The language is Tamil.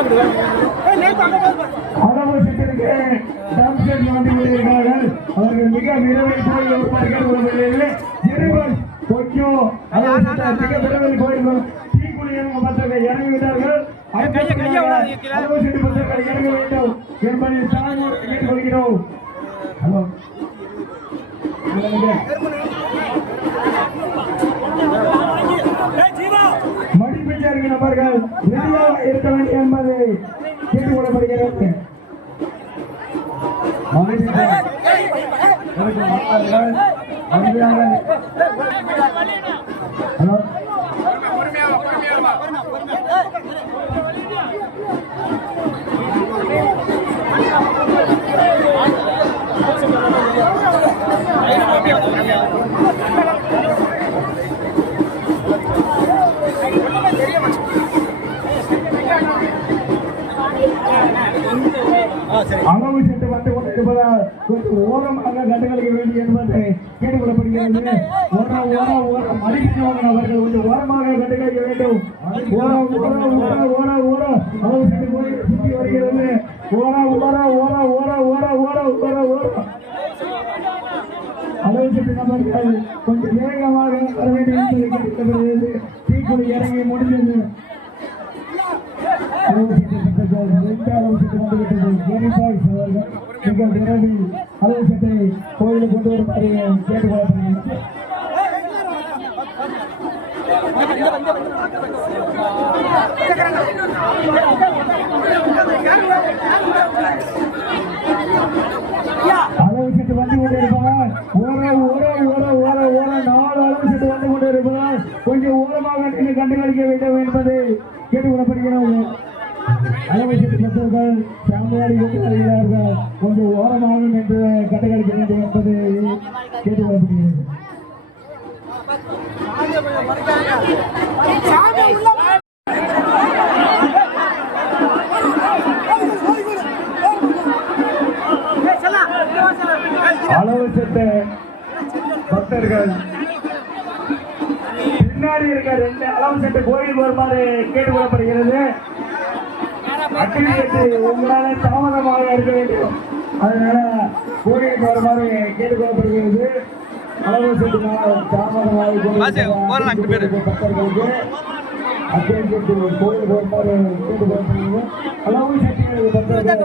அளவு சட்டத்திற்கு டாக்டர் வந்து கொண்டிருக்கிறார்கள். அவர்கள் மிக விரைவில் போய் கொஞ்சம் மிக விரைவில் போயிருக்கோம். தீக்குழியை மற்றவர்கள் இறங்கிவிட்டார்கள். அளவு சட்டு மற்றவர்கள் இறங்க வேண்டும் என்பதை தாழ்வோடு கேட்டுக்கொள்கிறோம். ஹலோ மடிப்பிச்சாருக்கு நபர்கள் ரெடியாக இருக்க வேண்டும் என்பதை கேட்டுக்கொள்ளப்படுகிறது. ஹலோ அளவு சட்டு வந்து கொண்டிருப்பதால் கொஞ்சம் ஓரமாக கண்டுகளிக்க வேண்டும் என்பதை கேட்டுக்கொள்ளப்படுகிறது. ஓரம் அடிக்கிறவர்கள் அவர்கள் கொஞ்சம் ஓரமாக கண்டுகளிக்க வேண்டும். அளவு சட்டு போய் சுற்றி வருகிறது. அளவு சட்டு நபர்கள் கொஞ்சம் வேகமாக வர வேண்டும் என்பதை கேட்டுக்கொள்ளப்படுகிறது. தீக்குழி இறங்கி முடிந்தது. அளவு சட்டை கோயிலுக்கு கொண்டு வருமாறு கேட்டுக்கொள்ளப்படுகிறது. அளவு சட்டு வந்து கொண்டிருப்பதால் நாலு அளவு சட்டு வந்து கொண்டிருப்பதால் கொஞ்சம் ஓரமாக கண்டுகளிக்க வேண்டும் என்பது கேட்டுக்கொள்ளப்படுகிறது. அளவு சட்டு பெற்றவர்கள் சாமியாடி கொண்டு வருகிறார்கள். கொஞ்சம் ஓரமாக நின்று கண்டுகளிக்க வேண்டும் என்பது கேட்டுக்கொள்ளப்படுகிறது. அளவு சட்டு பக்தர்கள் பின்னாடி இருக்க ரெண்டு அளவு சட்டு கோயில் வருமாறு கேட்டுக்கொள்ளப்படுகிறது. உங்களால தாமதமாக இருக்க வேண்டும். அதனால கோயிலுக்கு வருமாறு கேட்டுக்கொள்ளப்படுகிறது. அளவு சட்டு தாமதமாக பக்தர்களுக்கு அத்தியாவசியத்து கோயிலுக்கு வருமாறு கேட்டுக்கொள்ளப்படுகிறது. அளவு சட்டு பக்தர்கள்